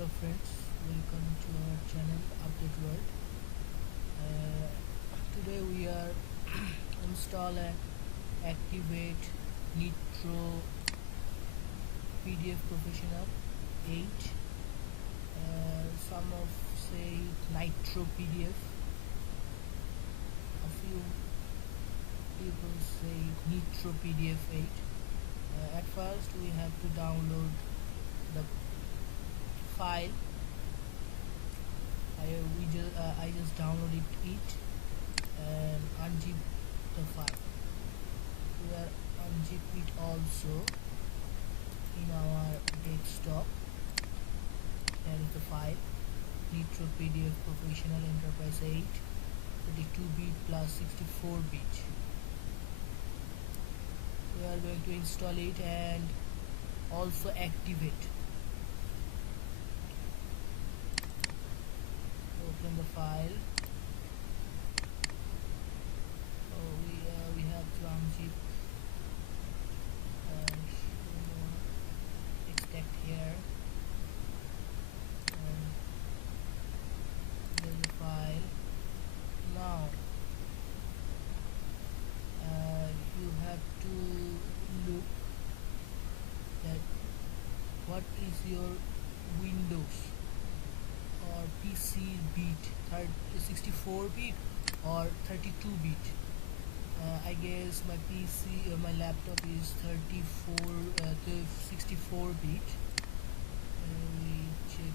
Hello friends, welcome to our channel Update World. Today we are install and activate Nitro PDF Professional 8. Some of say Nitro PDF. A few people say Nitro PDF 8. At first we have to download the file. I just downloaded it and unzip the file. We are unzip it also in our desktop. There is the file Nitro PDF Professional Enterprise 8 32-bit plus 64-bit. We are going to install it and also activate. Open the file. We have to unzip and extract here, and there's the file. Now you have to look that what is your Windows or PC bit, 64-bit or 32-bit. I guess my PC or my laptop is 64-bit. We check.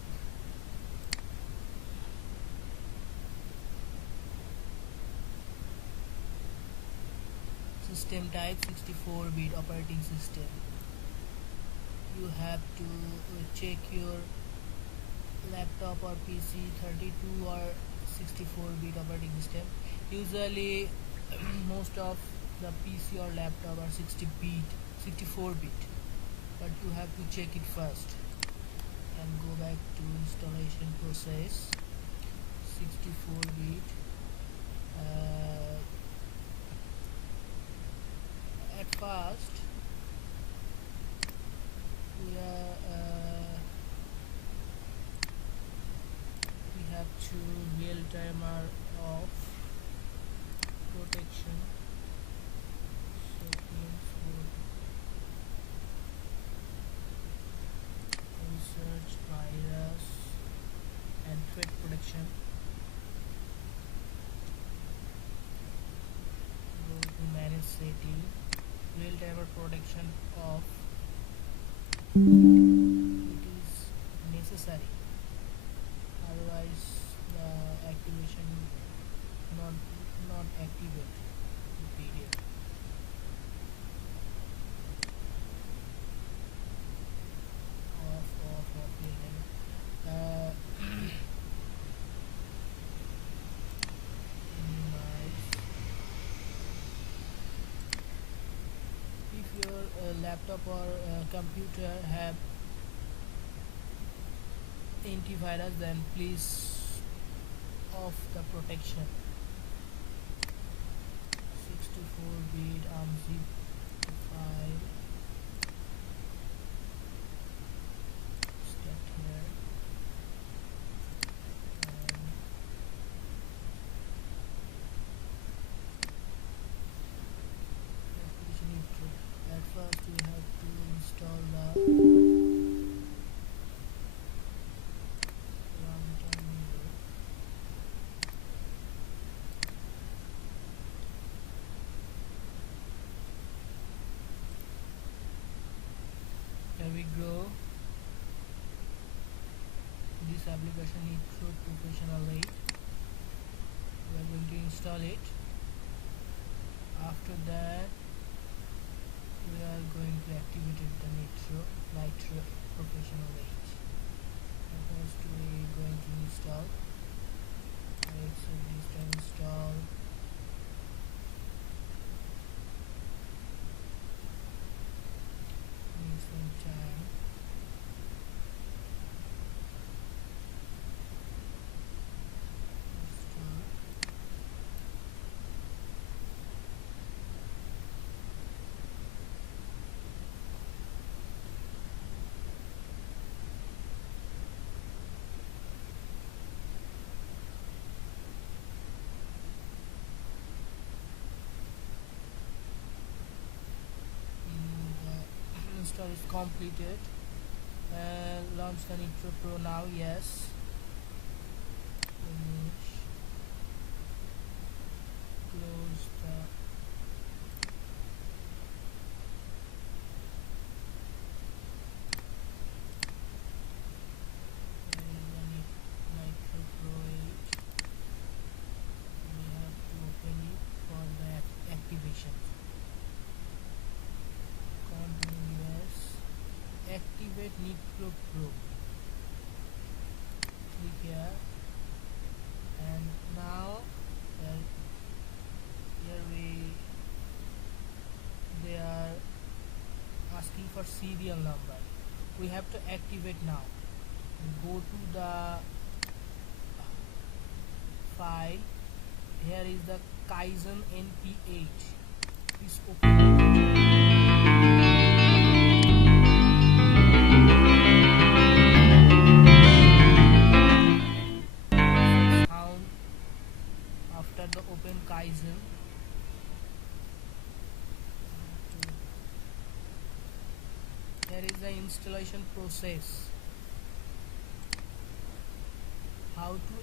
System type 64-bit operating system. You have to check your laptop or PC 32 or 64-bit operating system. Usually most of the PC or laptop are 64-bit, but you have to check it first and go back to installation process. 64-bit. At first we have to real timer off, protection settings, research, virus and threat protection. Go to manage setting, real timer protection off. It is necessary, otherwise the activation not activate the PDF. Off real timer. If your laptop or computer have antivirus, then please off the protection. 64-bit unzip the file. Start here and application intro. At first we have to install the runtime window. Here we go. This application Nitro Professional 8. We are going to install it. After that we are going to activate the Nitro Professional 8. First we are going to install. I accept this to install. Needs some time. install is completed. Launch the Nitro Pro now. Yes. Finish. Close the Nitro Pro 8. We have to open it for the activation. Continue. Yes. Activate Nitro Pro. Click here, and now they are asking for serial number. We have to activate now. Go to the file. Here is the Kaizen NPH. Please open sound after the open Kaizen. Here is the installation process. How to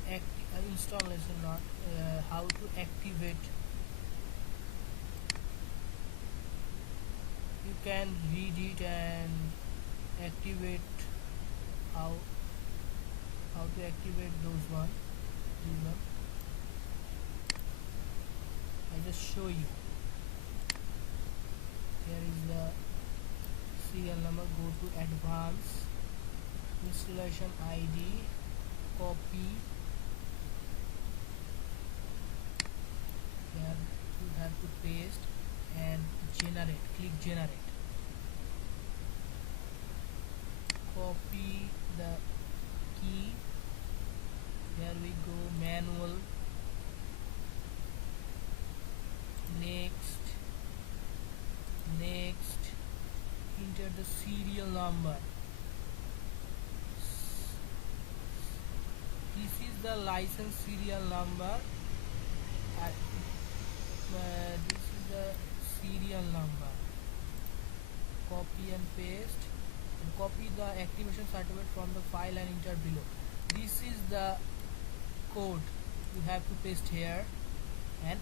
installation, not how to activate. You can read it and activate how to activate those one. I just show you. Here is the serial number. Go to advanced, installation ID, copy. Here you have to paste and generate. Click generate. Copy the key. Here we go. Manual. Next. Enter the serial number. This is the license serial number. This is the serial number. Copy and paste, and copy the activation certificate from the file and enter below. This is the code you have to paste here and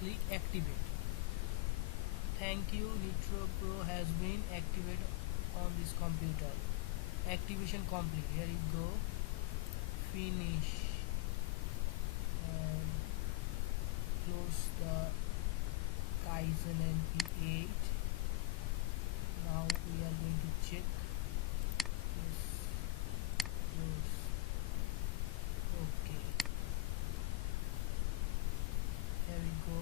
click activate. Thank you. Nitro Pro has been activated on this computer. Activation complete. Here you go. Finish. And close the Kaizen NP8. Now we are going to check. Yes. Close. Okay. Here we go.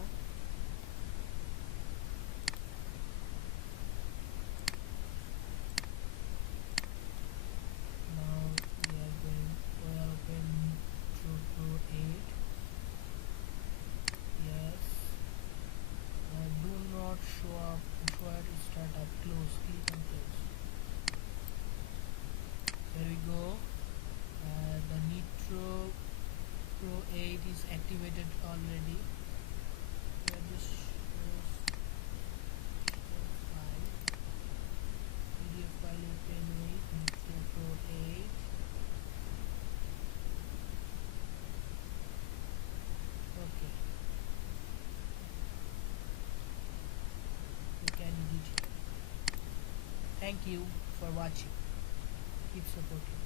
Close. Click on close. There we go. The Nitro Pro 8 is activated already. Here this shows file. PDF file open with Nitro Pro 8. Okay. You can edit. Thank you for watching. Keep supporting.